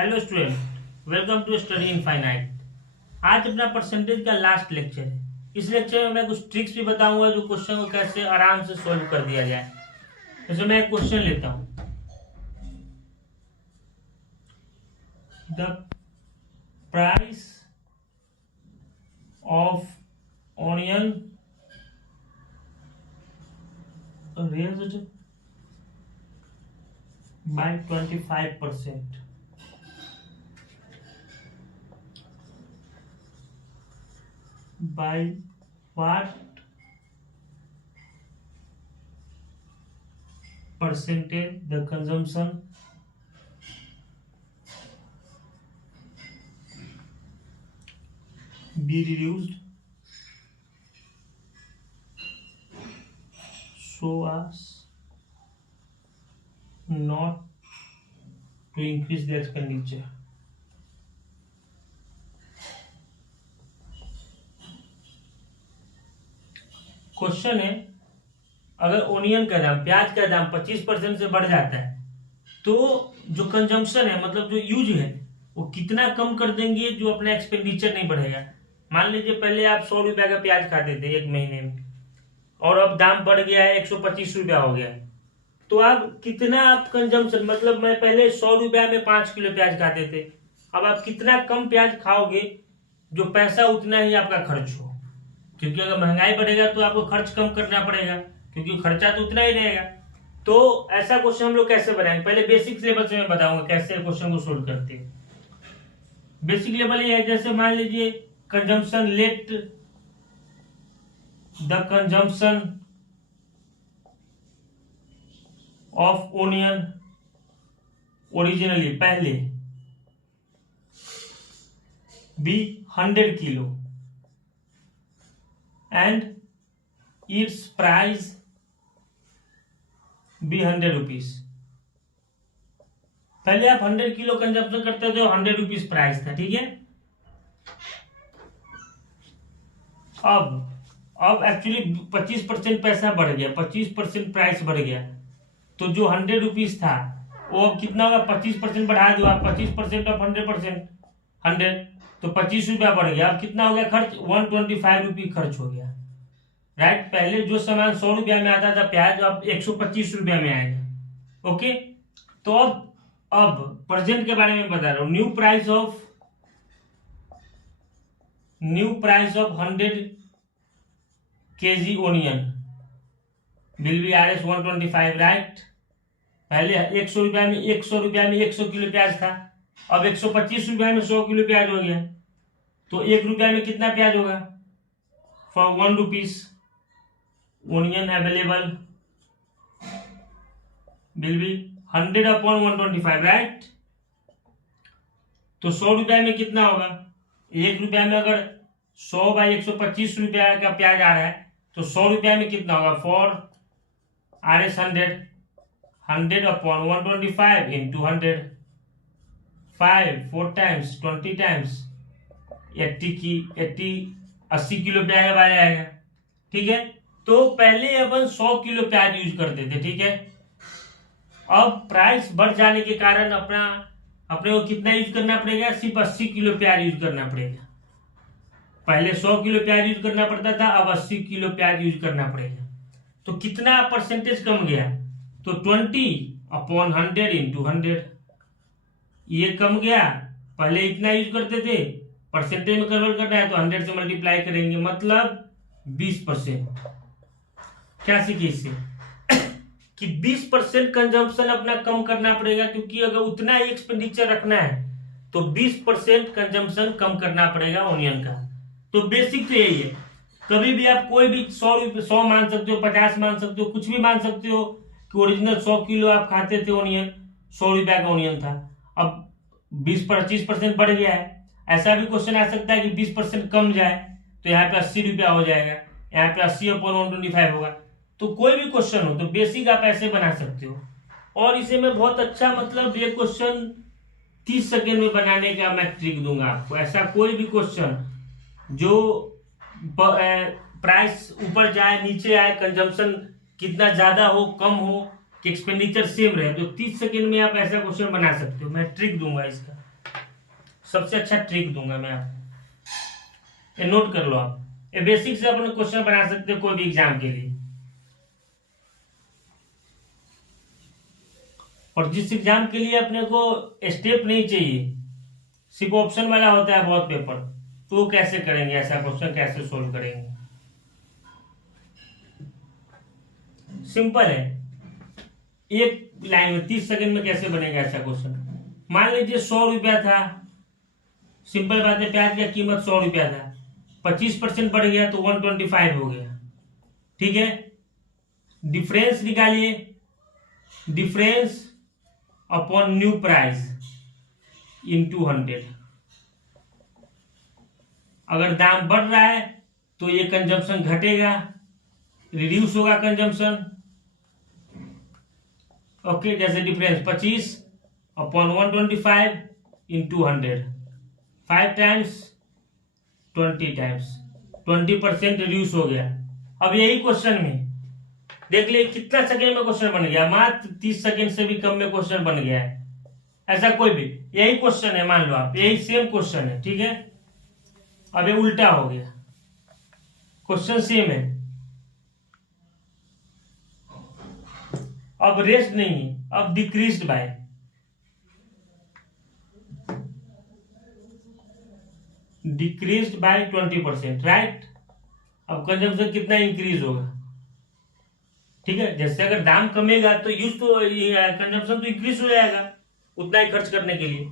Hello student, welcome to study in finite. आज अपना percentage का लास्ट लेक्चर है। इस लेक्चर में मैं कुछ ट्रिक्स भी बताऊंगा जो क्वेश्चन को कैसे आराम से सॉल्व कर दिया जाए। जैसे मैं एक क्वेश्चन लेता हूं, the price of onion raised bye 25%। By what percentage the consumption be reduced so as not to increase the expenditure? Question है, अगर ओनियन का दाम, प्याज का दाम 25% से बढ़ जाता है तो जो कंजम्पशन है, मतलब जो यूज है, वो कितना कम कर देंगे जो अपना एक्सपेंडिचर नहीं बढ़ेगा। मान लीजिए पहले आप 100 रुपया का प्याज खाते थे एक महीने में, और अब दाम बढ़ गया है 125 रुपया हो गया है, तो आप कितना आप कंजम्पशन, मतलब मैं पहले 100 रुपया में 5 किलो प्याज खाते थे, अब आप कितना कम प्याज खाओगे जो पैसा उतना ही आपका खर्च हो। क्योंकि अगर महंगाई बढ़ेगा तो आपको खर्च कम करना पड़ेगा, क्योंकि खर्चा तो उतना ही रहेगा। तो ऐसा क्वेश्चन हम लोग कैसे बनाएंगे, पहले बेसिक लेवल से मैं बताऊंगा कैसे क्वेश्चन को सोल्व करते हैं। बेसिक लेवल ये है, जैसे मान लीजिए consumption, let the consumption of onion originally, पहले be 100 kilo and its price be 100 rupees. पहले आप 100 किलो कंजप्शन करते थे, 100 रुपीज प्राइस था, ठीक है। अब एक्चुअली 25% पैसा बढ़ गया, 25% प्राइस बढ़ गया, तो जो 100 रुपीज था वो अब कितना होगा, 25% बढ़ा दो आप, 25% ऑफ 100%, 100 तो 25 रुपया बढ़ गया। अब कितना हो गया खर्च, 125 रुपये खर्च हो गया, राइट। पहले जो सामान 100 रुपया में आता था प्याज, अब 125 रुपया में आएगा। ओके, तो अब प्रेजेंट के बारे में बता रहा हूं। New price of 100 kg onion will be RS 125, right. पहले 100 रुपया में 100 किलो प्याज था, अब 125 रुपया में 100 किलो प्याज हो गया, तो 1 रुपया में कितना प्याज होगा, for 1 rupees onion available will be 100 upon 125, right. तो 100 रुपया में कितना होगा, 1 रुपया में अगर 100 बाई 125 रुपया का प्याज आ रहा है तो 100 रुपया में कितना होगा, for RS 100 upon 125 into 100, 4 times 20 times 80 kilo प्याज आएगा, ठीक है। तो पहले अपन 100 किलो प्याज यूज करते थे, ठीक है। अब प्राइस बढ़ जाने के कारण अपने को कितना यूज करना पड़ेगा, सिर्फ 80 किलो प्याज यूज करना पड़ेगा। पहले 100 किलो प्याज यूज करना पड़ता था, अब 80 किलो प्याज यूज करना पड़ेगा। तो कितना परसेंटेज कम गया, तो 20 अपॉन 100 इंटू 100, ये कम गया। पहले इतना यूज करते थे, परसेंटेज में कन्वर्ट करना है तो 100 से मल्टीप्लाई करेंगे, मतलब 20%। क्या सीखिए इससे कि 20% कंजम्पशन अपना कम करना पड़ेगा, क्योंकि अगर उतना ही एक्सपेंडिचर रखना है तो 20% कंजम्पशन कम करना पड़ेगा ओनियन का। तो बेसिक तो यही है। कभी भी आप कोई भी 100 मान सकते हो, 50 मान सकते हो, कुछ भी मान सकते हो कि ओरिजिनल 100 किलो आप खाते थे ओनियन, 100 रुपया का ओनियन था, अब 20-25% बढ़ गया है। ऐसा भी क्वेश्चन आ सकता है कि 20% कम जाए तो यहाँ पे 80 रुपया हो जाएगा, यहाँ पे 80 अपॉन 125 होगा। तो कोई भी क्वेश्चन हो तो बेसिक आप ऐसे बना सकते हो। और इसे मैं बहुत अच्छा, मतलब ये क्वेश्चन 30 सेकेंड में बनाने का मैं ट्रिक दूंगा आपको। ऐसा कोई भी क्वेश्चन जो प्राइस ऊपर जाए नीचे आए, कंजम्पशन कितना ज्यादा हो कम हो, कि एक्सपेंडिचर सेम रहे, तो 30 सेकेंड में आप ऐसा क्वेश्चन बना सकते हो। मैं ट्रिक दूंगा इसका। सबसे अच्छा ट्रिक दूंगा मैं आपको, ये नोट कर लो आप। ये बेसिक से अपन क्वेश्चन बना सकते हो कोई भी एग्जाम के लिए। और जिस एग्जाम के लिए अपने को स्टेप नहीं चाहिए, सिर्फ ऑप्शन वाला होता है बहुत पेपर, तो वो कैसे करेंगे, ऐसा क्वेश्चन कैसे सोल्व करेंगे? सिंपल है, एक लाइन में 30 सेकंड में कैसे बनेगा ऐसा क्वेश्चन। मान लीजिए 100 रुपया था, सिंपल बात है, प्याज की कीमत 100 रुपया था, 25% बढ़ गया तो 125 हो गया। ठीक है, डिफरेंस निकालिए, difference upon new price into 100। अगर दाम बढ़ रहा है तो ये कंजम्पशन घटेगा, रिड्यूस होगा कंजम्पशन। ओके, जैसे difference 25 upon 125 into 100, 5 times 20 times, 20% reduce हो गया। अब यही क्वेश्चन में देख ले कितना सेकेंड में क्वेश्चन बन गया, मात्र 30 सेकेंड से भी कम में क्वेश्चन बन गया है। ऐसा कोई भी, यही क्वेश्चन है, मान लो आप यही सेम क्वेश्चन है, ठीक है। अब ये उल्टा हो गया, क्वेश्चन सेम है, अब रेस्ट नहीं है, अब decreased bye, decreased bye 20%, right. अब कंजम्पशन कितना इंक्रीज होगा, ठीक है। जैसे अगर दाम कमेगा तो यूज तो कंजम्पशन तो इंक्रीज हो जाएगा उतना ही खर्च करने के लिए।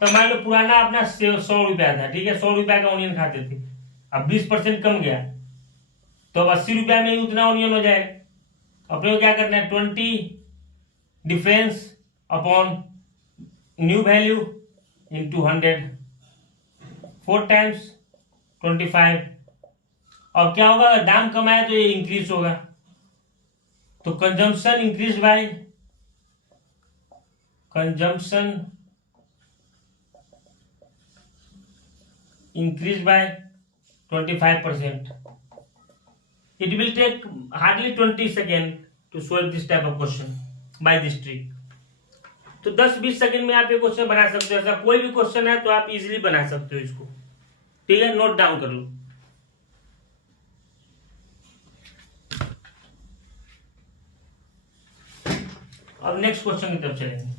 तो मान लो पुराना अपना 100 रुपया था, ठीक है, 100 रुपया का ऑनियन खाते थे, अब 20% कम गया तो अब 80 रुपया में ही उतना ऑनियन हो जाएगा। अपने को क्या करना है, 20 difference upon new value into 100, 4 times 25। अब क्या होगा, दाम कम आया तो ये इंक्रीज होगा, तो consumption increase by, consumption increase by 25%. It will take hardly 20 seconds to solve this type of question by this trick. तो 10-20 सेकंड में आप ये क्वेश्चन बना सकते हो। ऐसा कोई भी क्वेश्चन है तो आप इजीली बना सकते हो इसको, ठीक है, नोट डाउन कर लो। अब नेक्स्ट क्वेश्चन की तरफ चलेंगे।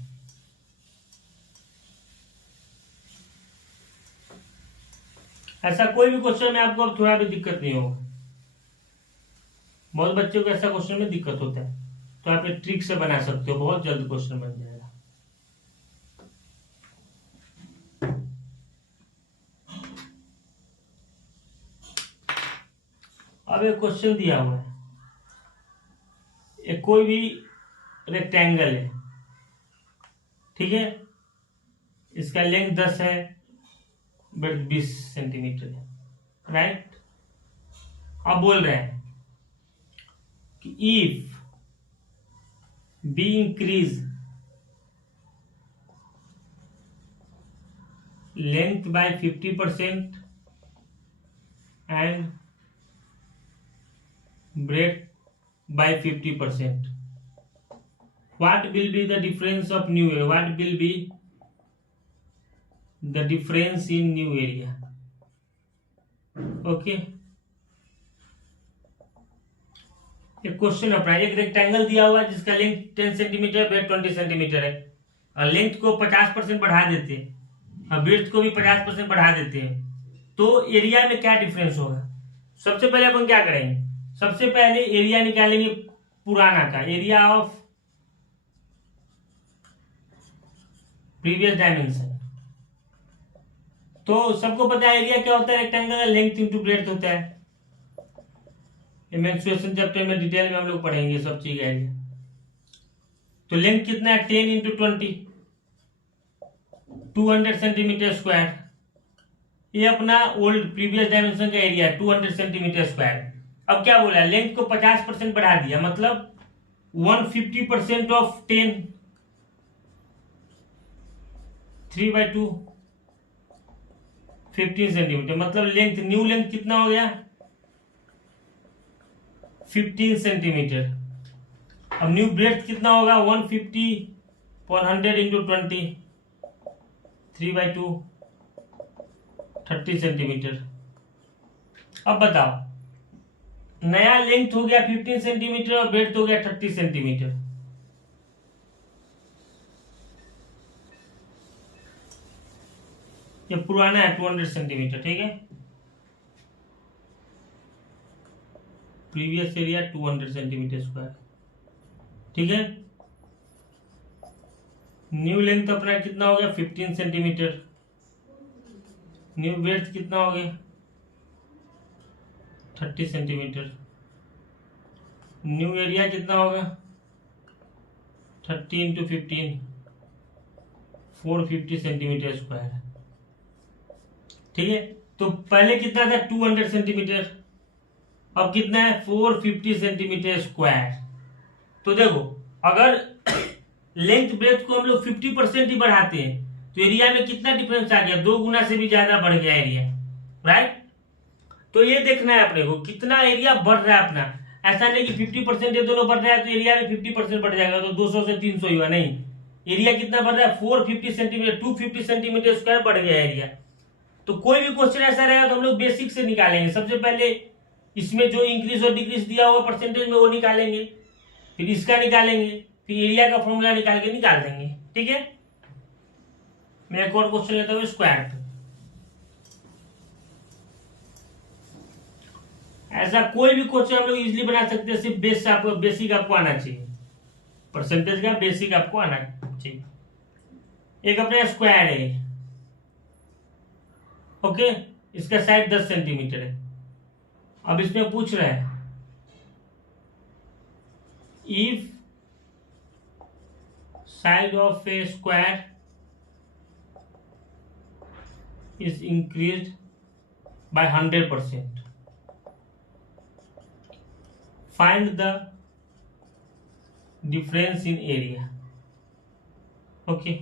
ऐसा कोई भी क्वेश्चन में आपको अब थोड़ा भी दिक्कत नहीं होगा, बहुत बच्चों को ऐसा क्वेश्चन में दिक्कत होता है, तो आप एक ट्रिक से बना सकते हो, बहुत जल्द क्वेश्चन बन जाएगा। अब एक क्वेश्चन दिया हुआ है, एक कोई भी रेक्टेंगल है, ठीक है, इसका लेंथ 10 है, ब्रेड्थ 20 सेंटीमीटर है, राइट। अब बोल रहे हैं कि if be increase length bye 50% and breadth by 50%, what will be the difference of new area, what will be the difference in new area? Okay, एक क्वेश्चन अपना, एक रेक्टेंगल दिया हुआ है जिसका लेंथ 10 सेंटीमीटर, ब्रेड्थ 20 सेंटीमीटर है, और length को 50% बढ़ा देते हैं और ब्रेड्थ को भी 50% बढ़ा देते हैं, तो एरिया में क्या डिफरेंस होगा? सबसे पहले अपन क्या करेंगे, सबसे पहले एरिया निकालेंगे पुराना का, एरिया ऑफ प्रीवियस डायमेंशन। तो सबको पता है एरिया क्या होता है, रेक्टेंगल का लेंथ इंटू ब्रेड्थ होता है। मेंसुरेशन चैप्टर में डिटेल में हम लोग पढ़ेंगे सब चीज आएगी। तो लेंथ कितना है, 10 इंटू 20, 200 सेंटीमीटर स्क्वायर। ये अपना ओल्ड प्रीवियस डायमेंशन का एरिया है, 200 सेंटीमीटर स्क्वायर। अब क्या बोला, लेंथ को 50% बढ़ा दिया, मतलब 150% ऑफ 10, 3/2, 15 सेंटीमीटर, मतलब लेंथ, न्यू लेंथ कितना हो गया, 15 सेंटीमीटर। अब न्यू ब्रेड्थ कितना होगा, 150/100 इंटू 20, 3/2, 30 सेंटीमीटर। अब बताओ, नया लेंथ हो गया 15 सेंटीमीटर और ब्रेड्थ हो गया 30 सेंटीमीटर। ये पुराना है 200 सेंटीमीटर, ठीक है। प्रीवियस एरिया 200 सेंटीमीटर स्क्वायर, ठीक है। न्यू लेंथ अपना कितना हो गया 15 सेंटीमीटर। न्यू ब्रेड्थ कितना हो गया 30 सेंटीमीटर। न्यू एरिया कितना होगा 30 इंटू 15, 450 सेंटीमीटर स्क्वायर, ठीक है। तो पहले कितना था 200 सेंटीमीटर, अब कितना है 450 सेंटीमीटर स्क्वायर। तो देखो, अगर लेंथ ब्रेथ को हम लोग 50% ही बढ़ाते हैं तो एरिया में कितना डिफरेंस आ गया, 2 गुना से भी ज्यादा बढ़ गया एरिया, राइट। तो ये देखना है अपने को कितना एरिया बढ़ रहा है अपना। ऐसा नहीं कि 50% ये दोनों बढ़ रहा है तो एरिया में 50% बढ़ जाएगा, तो 200 से 300 ही हुआ, नहीं। एरिया कितना बढ़ रहा है 450 सेंटीमीटर, 250 सेंटीमीटर स्क्वायर बढ़ गया एरिया। तो कोई भी क्वेश्चन ऐसा रहेगा तो हम लोग बेसिक से निकालेंगे। सबसे पहले इसमें जो इंक्रीज और डिक्रीज दिया हुआ परसेंटेज में वो निकालेंगे, फिर इसका निकालेंगे, फिर एरिया का फॉर्मूला निकाल के निकाल देंगे, ठीक है। मैं एक और क्वेश्चन लेता हूँ स्क्वायर पे। ऐसा कोई भी क्वेश्चन हम लोग इजीली बना सकते हैं, सिर्फ बेसिक आपको आना चाहिए, परसेंटेज का बेसिक आपको आना चाहिए। एक अपना स्क्वायर है, ओके, इसका साइड 10 सेंटीमीटर है। अब इसमें पूछ रहा है if side of A square is increase by 100%, find the difference in area, okay.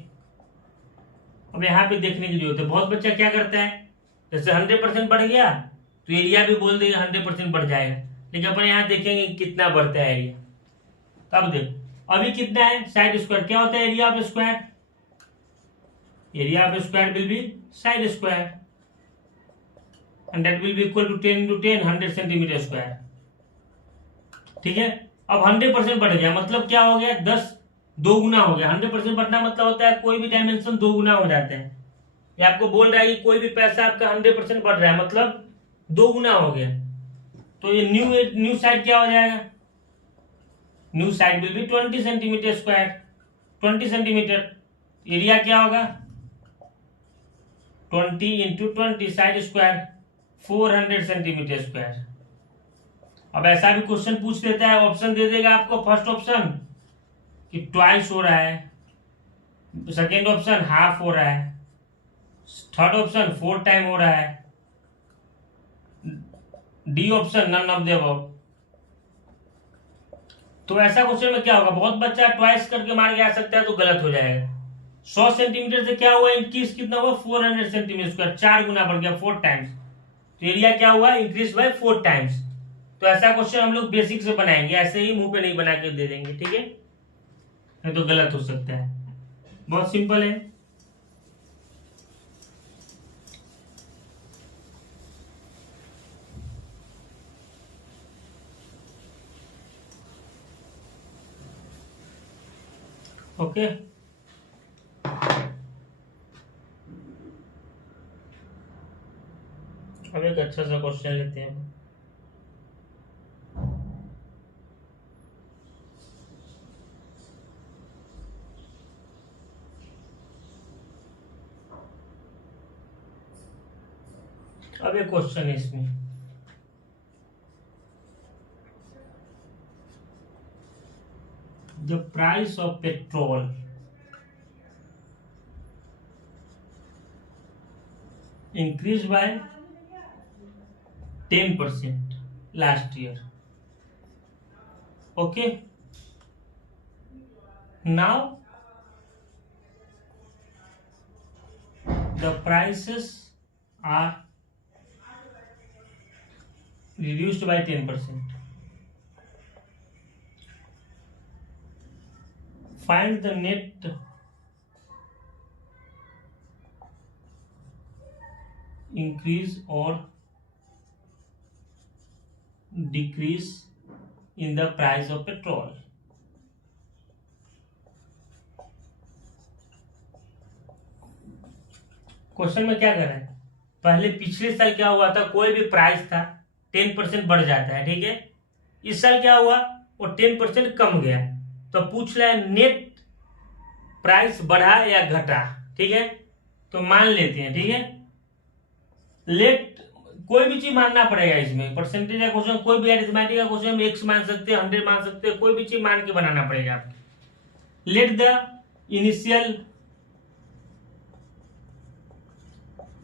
अब यहां पे देखने की जरूरत है, बहुत बच्चा क्या करता है, जैसे 100% बढ़ गया तो एरिया भी बोल देगा 100% बढ़ जाएगा, लेकिन अपन यहां देखेंगे कितना बढ़ता है एरिया। तब देखो अभी कितना है साइड स्क्वायर, क्या होता है area of square, area of square will be side square and that will be equal to 10 into 10, 100 centimetre square, ठीक है। अब 100% बढ़ गया मतलब क्या हो गया 10 2 गुना हो गया। 100% बढ़ना मतलब होता है कोई भी डायमेंशन 2 गुना हो जाता है। ये आपको बोल रहा है कि कोई भी पैसा आपका 100% बढ़ रहा है मतलब 2 गुना हो गया। तो ये न्यू साइड क्या हो जाएगा, new side will be 20 centimetre square, 20 centimetre. Area क्या होगा 20 into 20, side square 400 centimetre square. अब ऐसा भी क्वेश्चन पूछ देता है, ऑप्शन दे देगा आपको, फर्स्ट ऑप्शन कि ट्वाइस हो रहा है, सेकेंड ऑप्शन हाफ हो रहा है, थर्ड ऑप्शन 4 टाइम हो रहा है, D option none of the above. तो ऐसा क्वेश्चन में क्या होगा, बहुत बच्चा ट्वाइस करके मार के आ सकता है तो गलत हो जाएगा। 100 सेंटीमीटर से क्या हुआ इंक्रीज, कितना हुआ 400 सेंटीमीटर स्क्वायर, 4 गुना बढ़ गया 4 टाइम्स। तो एरिया क्या हुआ इंक्रीज बाय 4 टाइम्स। तो ऐसा क्वेश्चन हम लोग बेसिक से बनाएंगे, ऐसे ही मुंह पे नहीं बना के दे देंगे, ठीक है, नहीं तो गलत हो सकता है। बहुत सिंपल है। ओके, अब एक अच्छा सा क्वेश्चन लेते हैं। अब एक क्वेश्चन है इसमें, the price of petrol increased by 10% last year, okay. Now the prices are reduced by 10%. Find the net increase और decrease in the price of petrol. Question में क्या कर रहे हैं, पहले पिछले साल क्या हुआ था, कोई भी प्राइस था 10% बढ़ जाता है, ठीक है। इस साल क्या हुआ, वो 10% कम गया, तो पूछ रहा है नेट प्राइस बढ़ा या घटा, ठीक है। तो मान लेते हैं, ठीक है। लेट कोई भी चीज मानना पड़ेगा इसमें, परसेंटेज का क्वेश्चन, कोई भी अरिथमेटिक का क्वेश्चन, एक्स मान सकते हैं, 100 मान सकते हैं, कोई भी चीज मान के बनाना पड़ेगा आपको। Let the initial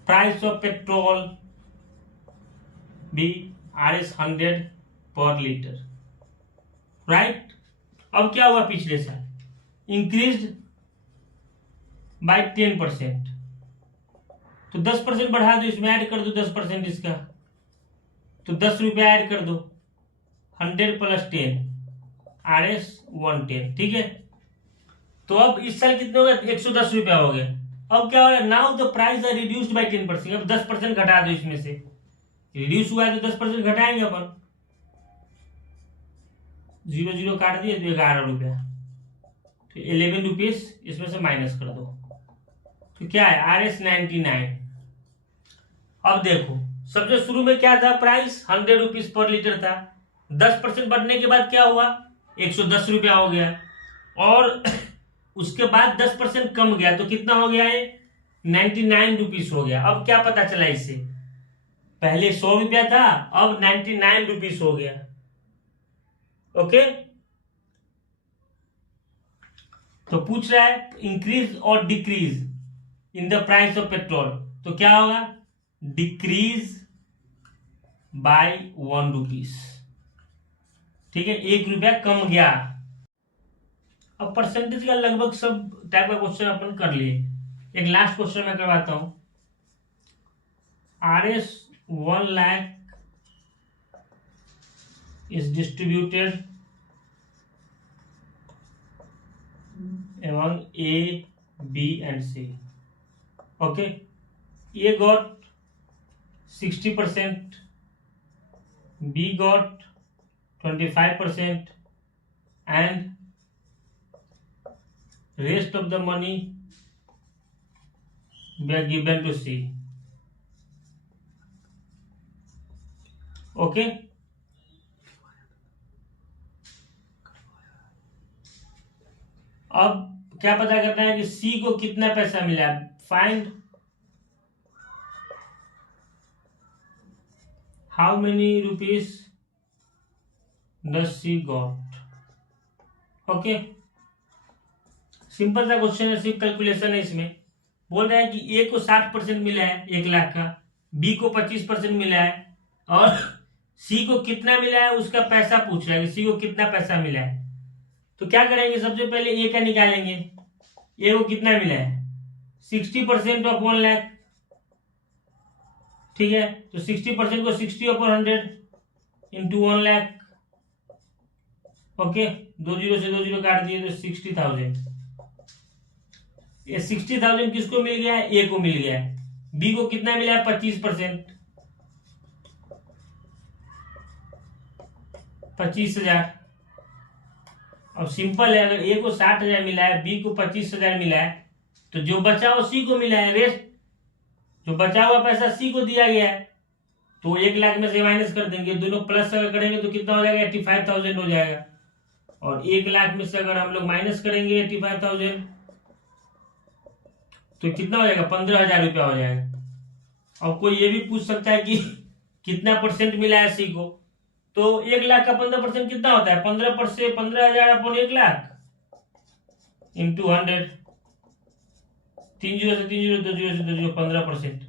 price of petrol be Rs 100 पर लीटर, राइट। अब क्या हुआ पिछले साल, इंक्रीज बाय 10%, तो 10% बढ़ा दो, इसमें ऐड कर दो 10% इसका, तो 10 रुपया ऐड कर दो, 100 + 10 Rs 110, ठीक है। तो अब इस साल कितने हो गए, 110 रुपया हो गया। अब क्या हो रहा है, now the price are reduced by 10%, अब 10% घटा दो, इसमें से रिड्यूस हुआ है तो 10% घटाएंगे अपन, 0 0 काट दिए तो 11 रुपया, तो 11 रुपीज इसमें से माइनस कर दो, तो क्या है Rs 99। अब देखो सबसे शुरू में क्या था, प्राइस 100 रुपीज पर लीटर था, 10% बढ़ने के बाद क्या हुआ, 110 रुपया हो गया, और उसके बाद 10% कम गया, तो कितना हो गया है, 99 रुपीज हो गया। अब क्या पता चला इससे, पहले 100 रुपया था, अब 99 रुपीज हो गया, ओके। तो पूछ रहा है इंक्रीज और decrease in the price of petrol, तो क्या होगा, डिक्रीज बाय 1 रुपीज, ठीक है, 1 रुपया कम गया। अब परसेंटेज का लगभग सब टाइप का क्वेश्चन अपन कर लिए, एक लास्ट क्वेश्चन मैं करवाता हूं। Rs 1 lakh is distributed among A, B and C. Okay, A got 60%, B got 25%, and rest of the money were given to C. Okay. अब क्या पता करना है कि सी को कितना पैसा मिला, find how many rupees the she got, okay. Simple सा क्वेश्चन है, सिर्फ कैलकुलेशन है। इसमें बोल रहा है कि ए को 60% मिला है 1 लाख का, बी को 25% मिला है, और सी को कितना मिला है उसका पैसा पूछ रहा है कि सी को कितना पैसा मिला है। तो क्या करेंगे, सबसे पहले ए का निकालेंगे, ए को कितना मिला है, 60% ऑफ 1 लाख, ठीक है। तो 60% को 60/100 इंटू 1 लाख, ओके। 2 0 से 2 0 काट दिए तो 60,000। ये 60,000 किसको मिल गया है, ए को मिल गया है। बी को कितना मिला है, 25%, 25,000। अब सिंपल है, अगर ए को 60,000 मिला है, बी को 25,000 मिला है, तो जो बचा वो सी को मिला है, रेस्ट जो बचा हुआ पैसा सी को दिया गया है। तो 1 लाख में से माइनस कर देंगे, दोनों प्लस अगर करेंगे तो कितना हो जाएगा, 85,000 हो जाएगा। और 1 लाख में से अगर हम लोग माइनस करेंगे 85,000 तो कितना हो जाएगा, 15,000 रुपया हो जाएगा। अब कोई ये भी पूछ सकता है कि कितना % मिला है सी को, तो 1 लाख का 15% कितना होता है, 15,000/1 लाख इंटू 100, 3 0 से 3 0, 2 0 से 2 0, 15%।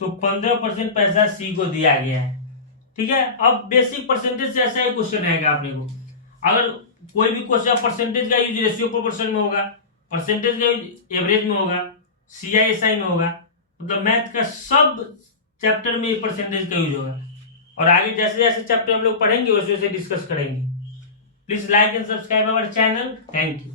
तो 15% पैसा सी को दिया गया है, ठीक है। अब बेसिक परसेंटेज से ऐसा ही क्वेश्चन आएगा अपने को। अगर कोई भी क्वेश्चन परसेंटेज का यूज रेशियो प्रोपोर्शन में होगा, परसेंटेज का यूज एवरेज में होगा, CISI में होगा, मतलब मैथ का सब चैप्टर में परसेंटेज का यूज होगा। और आगे जैसे जैसे चैप्टर हम लोग पढ़ेंगे वैसे वैसे डिस्कस करेंगे। Please like and subscribe our channel. Thank you.